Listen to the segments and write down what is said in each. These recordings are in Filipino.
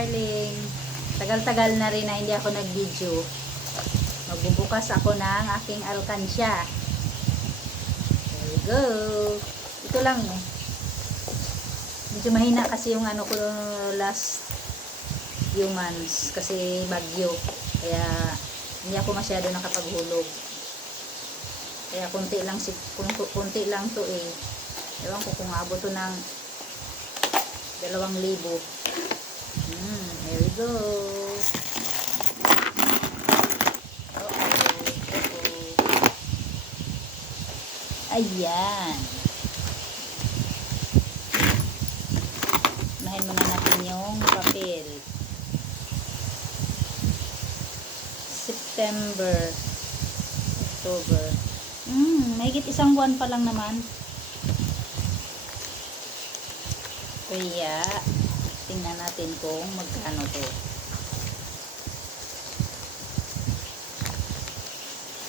Darling. Tagal-tagal na rin na hindi ako nag-video. Magbubukas ako ng aking alkansya. There we go. Ito lang eh. Medyo mahina kasi yung ano ko last few months kasi bagyo. Kaya hindi ako masyado nakapaghulog. Kaya kunti lang si kun- kunti lang to eh. Ewan ko kung abot to ng dalawang libo. Hmm, here we go. Uh-oh, uh-oh. Ayan. Unahin muna natin yung papel. September. October. Hmm, mahigit isang buwan pa lang naman. Kaya, tingnan natin kung magkano to.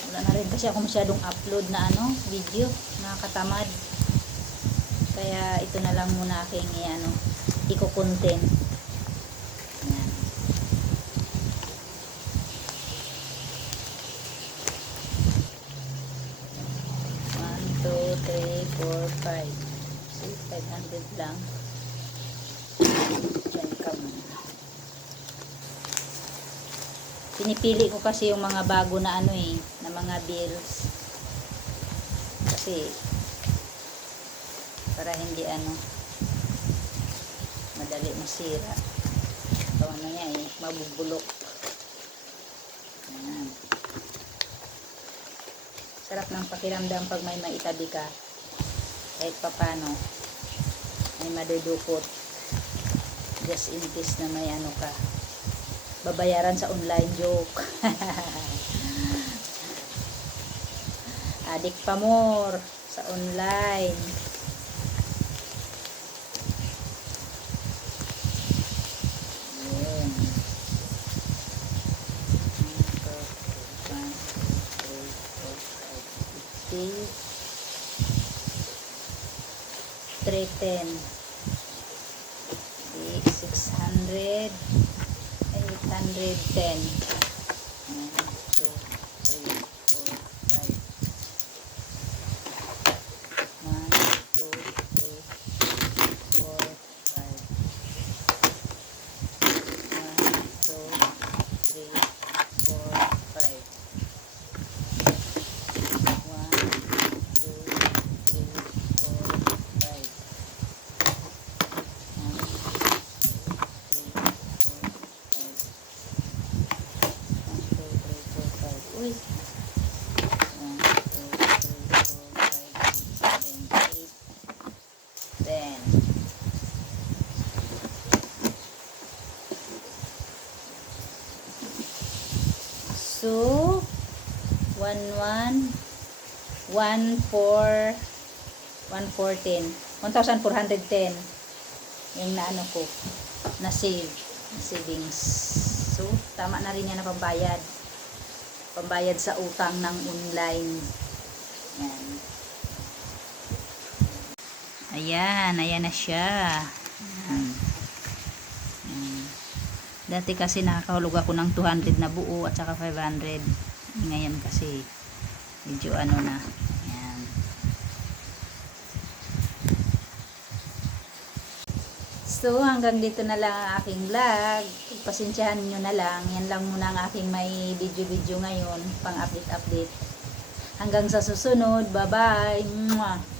Wala na rin kasi ako masyadong upload na ano, video, nakakatamad. Kaya ito na lang muna aking i-ano, iko-content. Yan. One, two, three, four, five. See, 500 lang. Diyan ka muna. Pinipili ko kasi yung mga bago na ano eh, na mga bills. Kasi, para hindi ano, madali masira. Ito ano niya eh, mabubulok. Ayan. Sarap ng pakiramdam pag may maitabi ka. Kahit papano, may madudukot just in case na may ano ka babayaran sa online joke adik pa more sa online fifty. Three ten. Six hundred. 110. 1, 2, 3, Uy! So, one, one, one, four, one, fourteen. 1,410 yung naano ko. Na save. Savings. So tama na rin yan na pambayad pambayad sa utang ng online. Yan ayan ayan na siya. Ayan. Ayan. dati kasi nakakahulog ako ng 200 na buo at saka 500 ngayon kasi medyo ano na So, hanggang dito na lang ang aking vlog. Pasensyahan nyo na lang. Yan lang muna ang aking may video-video ngayon. Pang update-update. Hanggang sa susunod. Bye-bye.